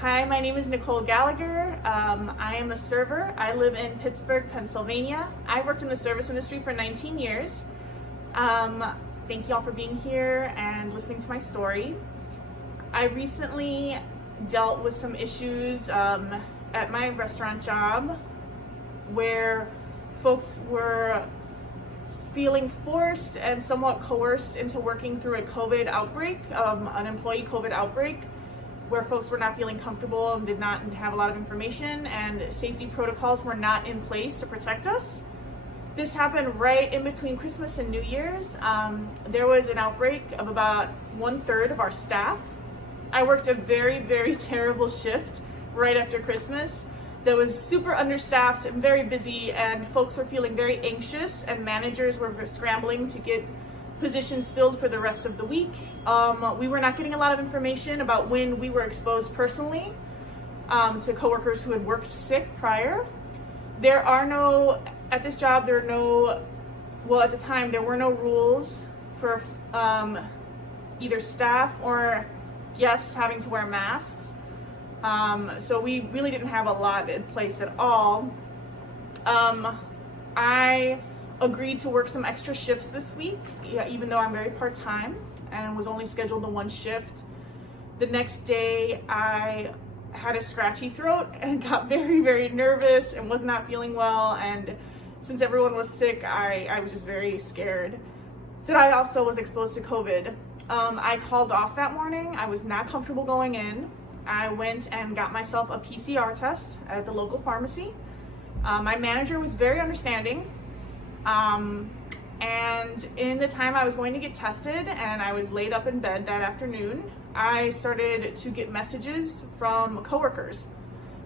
Hi, my name is Nicole Gallagher. I am a server. I live in Pittsburgh, Pennsylvania. I worked in the service industry for 19 years. Thank you all for being here and listening to my story. I recently dealt with some issues at my restaurant job where folks were feeling forced and somewhat coerced into working through a COVID outbreak, an employee COVID outbreak, where folks were not feeling comfortable and did not have a lot of information, and safety protocols were not in place to protect us. This happened right in between Christmas and New Year's. There was an outbreak of about 1/3 of our staff. I worked a very, very terrible shift right after Christmas that was super understaffed and very busy, and folks were feeling very anxious, and managers were scrambling to get positions filled for the rest of the week. We were not getting a lot of information about when we were exposed personally to coworkers who had worked sick prior. At this job, at the time, there were no rules for either staff or guests having to wear masks. So we really didn't have a lot in place at all. I agreed to work some extra shifts this week, even though I'm very part-time and was only scheduled to one shift. The next day, I had a scratchy throat and got very, very nervous and was not feeling well. And since everyone was sick, I was just very scared that I also was exposed to COVID. I called off that morning. I was not comfortable going in. I went and got myself a PCR test at the local pharmacy. My manager was very understanding. And in the time I was going to get tested and I was laid up in bed that afternoon, I started to get messages from coworkers.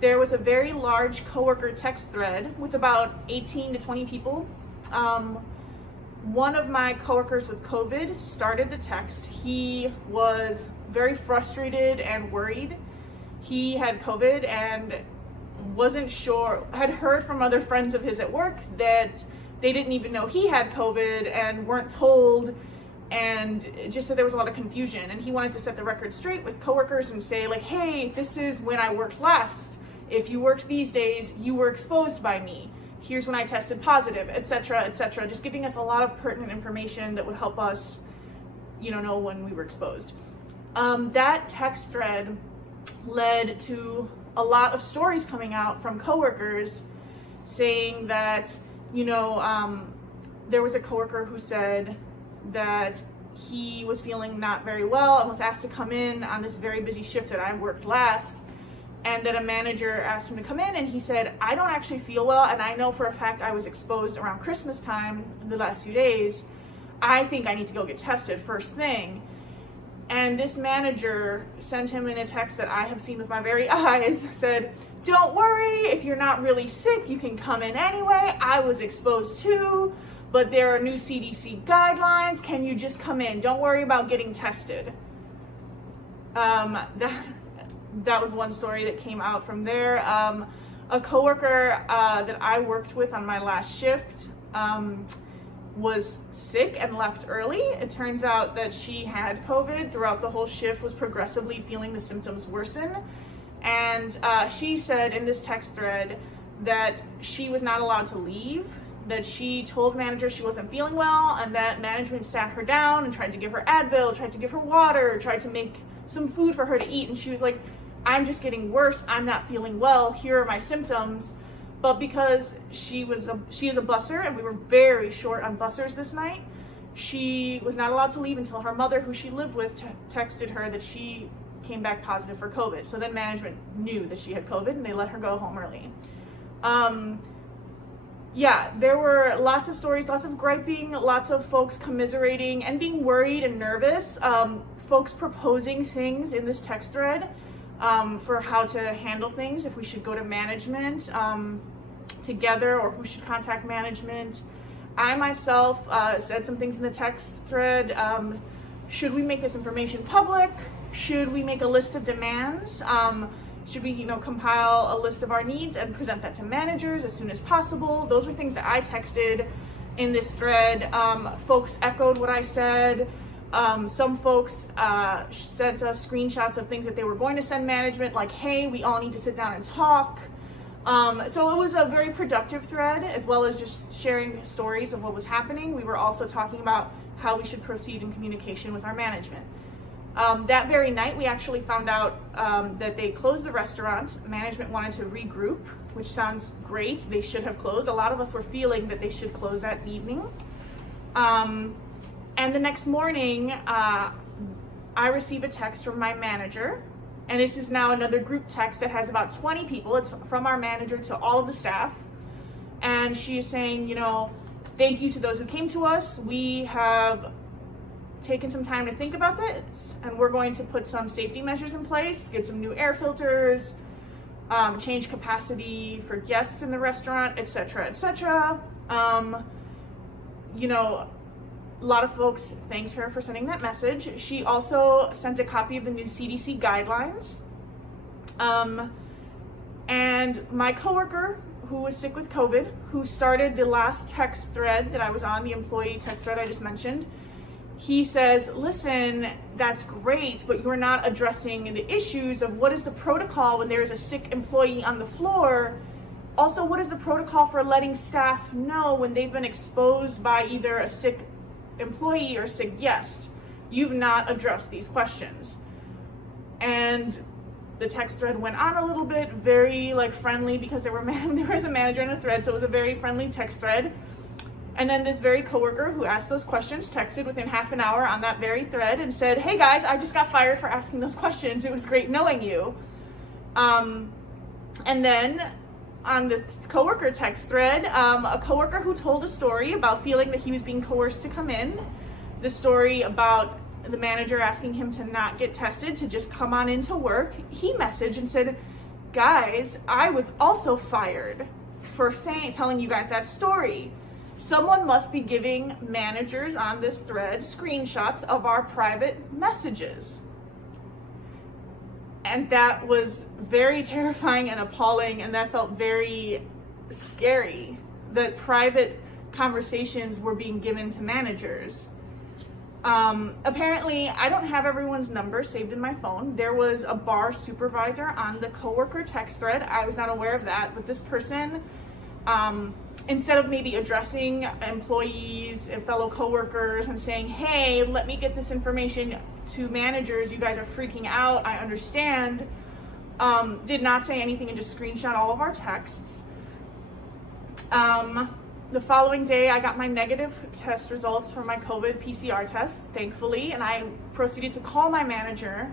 There was a very large coworker text thread with about 18 to 20 people. One of my coworkers with COVID started the text. He was very frustrated and worried. He had COVID and wasn't sure, had heard from other friends of his at work that they didn't even know he had COVID and weren't told, and just that there was a lot of confusion. And he wanted to set the record straight with coworkers and say, like, hey, this is when I worked last. If you worked these days, you were exposed by me. Here's when I tested positive, etc., etc. Just giving us a lot of pertinent information that would help us, know when we were exposed. That text thread led to a lot of stories coming out from coworkers saying that, there was a coworker who said that he was feeling not very well and was asked to come in on this very busy shift that I worked last, and that a manager asked him to come in, and he said, I don't actually feel well, and I know for a fact I was exposed around Christmas time the last few days. I think I need to go get tested first thing. And this manager sent him in a text that I have seen with my very eyes, said, don't worry, if you're not really sick, you can come in anyway. I was exposed too, but there are new CDC guidelines. Can you just come in? Don't worry about getting tested. That was one story that came out from there. A coworker that I worked with on my last shift was sick and left early. It turns out that she had COVID throughout the whole shift, was progressively feeling the symptoms worsen. And she said in this text thread that she was not allowed to leave, that she told manager she wasn't feeling well, and that management sat her down and tried to give her Advil, tried to give her water, tried to make some food for her to eat. And she was like, I'm just getting worse. I'm not feeling well. Here are my symptoms. But because she is a busser, and we were very short on bussers this night, she was not allowed to leave until her mother, who she lived with, texted her that she came back positive for COVID. So then management knew that she had COVID and they let her go home early. There were lots of stories, lots of griping, lots of folks commiserating and being worried and nervous. Folks proposing things in this text thread for how to handle things, if we should go to management together or who should contact management. I myself said some things in the text thread. Should we make this information public? Should we make a list of demands? Should we, compile a list of our needs and present that to managers as soon as possible? Those were things that I texted in this thread. Folks echoed what I said. Some folks sent us screenshots of things that they were going to send management, like, hey, we all need to sit down and talk. So it was a very productive thread, as well as just sharing stories of what was happening. We were also talking about how we should proceed in communication with our management. That very night, we actually found out that they closed the restaurant. Management wanted to regroup, which sounds great. They should have closed. A lot of us were feeling that they should close that evening. And the next morning, I receive a text from my manager, and this is now another group text that has about 20 people. It's from our manager to all of the staff. And she is saying, thank you to those who came to us. We have taken some time to think about this, and we're going to put some safety measures in place, get some new air filters, change capacity for guests in the restaurant, etc., etc. A lot of folks thanked her for sending that message. She also sent a copy of the new CDC guidelines. And my coworker, who was sick with COVID, who started the last text thread that I was on, the employee text thread I just mentioned, he says, listen, that's great, but you're not addressing the issues of what is the protocol when there is a sick employee on the floor. Also, what is the protocol for letting staff know when they've been exposed by either a sick employee or sick guest? You've not addressed these questions. And the text thread went on a little bit, very friendly, because there was a manager in a thread, so it was a very friendly text thread. And then this very coworker who asked those questions texted within half an hour on that very thread and said, hey guys, I just got fired for asking those questions. It was great knowing you. And then on the coworker text thread, a coworker who told a story about feeling that he was being coerced to come in, the story about the manager asking him to not get tested, to just come on into work, he messaged and said, guys, I was also fired for telling you guys that story. Someone must be giving managers on this thread screenshots of our private messages. And that was very terrifying and appalling, and that felt very scary, that private conversations were being given to managers. Apparently, I don't have everyone's number saved in my phone. There was a bar supervisor on the coworker text thread. I was not aware of that, but this person, instead of maybe addressing employees and fellow coworkers and saying, hey, let me get this information to managers, you guys are freaking out, I understand, did not say anything and just screenshot all of our texts. The following day, I got my negative test results for my COVID PCR test, thankfully, and I proceeded to call my manager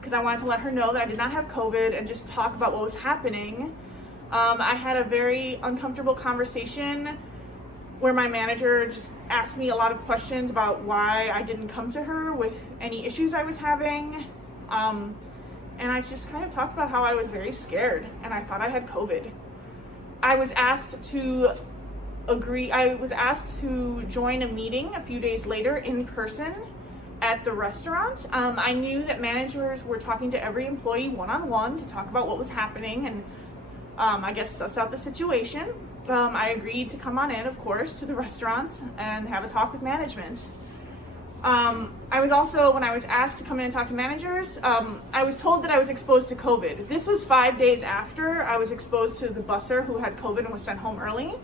because I wanted to let her know that I did not have COVID and just talk about what was happening. I had a very uncomfortable conversation where my manager just asked me a lot of questions about why I didn't come to her with any issues I was having. And I just kind of talked about how I was very scared and I thought I had COVID. I was asked to join a meeting a few days later in person at the restaurant. I knew that managers were talking to every employee one-on-one to talk about what was happening and I guess suss out the situation. I agreed to come on in, of course, to the restaurant and have a talk with management. I was also, when I was asked to come in and talk to managers, I was told that I was exposed to COVID. This was 5 days after I was exposed to the busser who had COVID and was sent home early.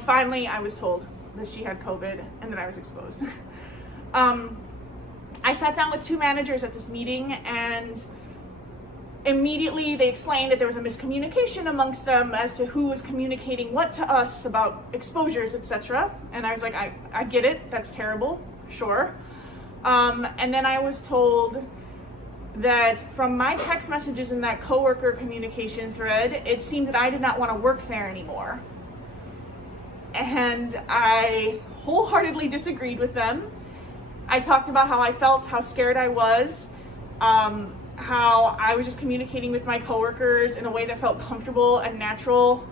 Finally, I was told that she had COVID and that I was exposed. I sat down with two managers at this meeting, and immediately they explained that there was a miscommunication amongst them as to who was communicating what to us about exposures, etc. And I was like, I get it, that's terrible, sure. And then I was told that from my text messages in that coworker communication thread, it seemed that I did not want to work there anymore. And I wholeheartedly disagreed with them. I talked about how I felt, how scared I was, how I was just communicating with my coworkers in a way that felt comfortable and natural,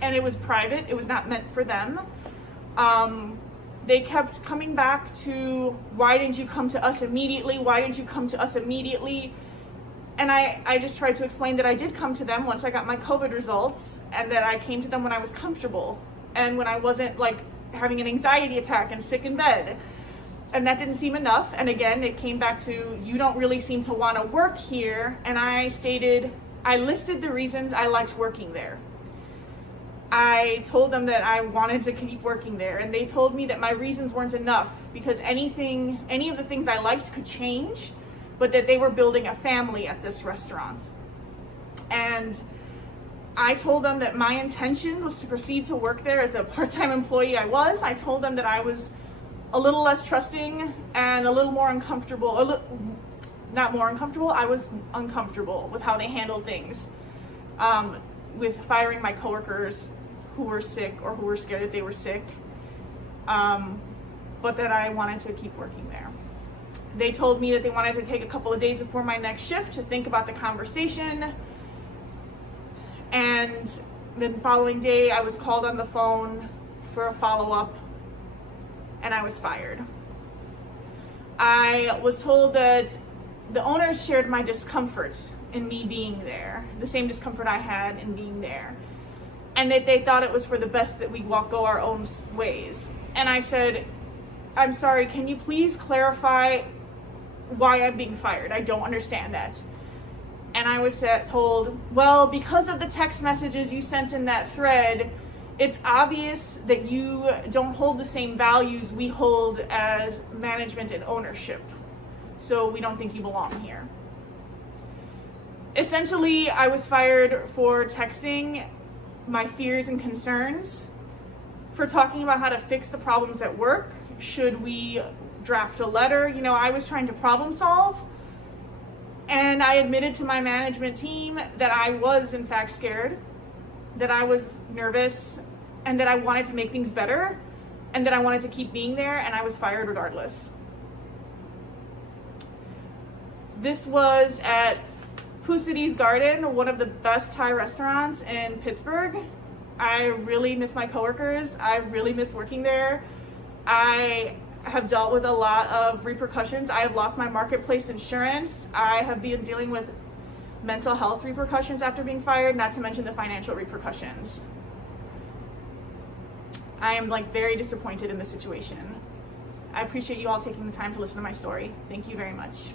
and it was private, it was not meant for them. They kept coming back to, why didn't you come to us immediately? Why didn't you come to us immediately? And I just tried to explain that I did come to them once I got my COVID results, and that I came to them when I was comfortable and when I wasn't like having an anxiety attack and sick in bed. And that didn't seem enough. And again, it came back to, you don't really seem to want to work here. And I listed the reasons I liked working there. I told them that I wanted to keep working there, and they told me that my reasons weren't enough because any of the things I liked could change, but that they were building a family at this restaurant. And I told them that my intention was to proceed to work there as a part-time employee I told them that I was a little less trusting and a little more uncomfortable, not more uncomfortable, I was uncomfortable with how they handled things, with firing my coworkers who were sick or who were scared that they were sick, but that I wanted to keep working there. They told me that they wanted to take a couple of days before my next shift to think about the conversation, and the following day I was called on the phone for a follow-up, and I was fired. I was told that the owners shared my discomfort in me being there, the same discomfort I had in being there, and that they thought it was for the best that we go our own ways. And I said, I'm sorry, can you please clarify why I'm being fired? I don't understand that. And I was told, well, because of the text messages you sent in that thread, it's obvious that you don't hold the same values we hold as management and ownership. So we don't think you belong here. Essentially, I was fired for texting my fears and concerns, for talking about how to fix the problems at work. Should we draft a letter? You know, I was trying to problem solve, and I admitted to my management team that I was in fact scared, that I was nervous, and that I wanted to make things better, and that I wanted to keep being there, and I was fired regardless. This was at Poussiti's Garden, one of the best Thai restaurants in Pittsburgh. I really miss my coworkers. I really miss working there. I have dealt with a lot of repercussions. I have lost my marketplace insurance. I have been dealing with mental health repercussions after being fired, not to mention the financial repercussions. I am very disappointed in the situation. I appreciate you all taking the time to listen to my story. Thank you very much.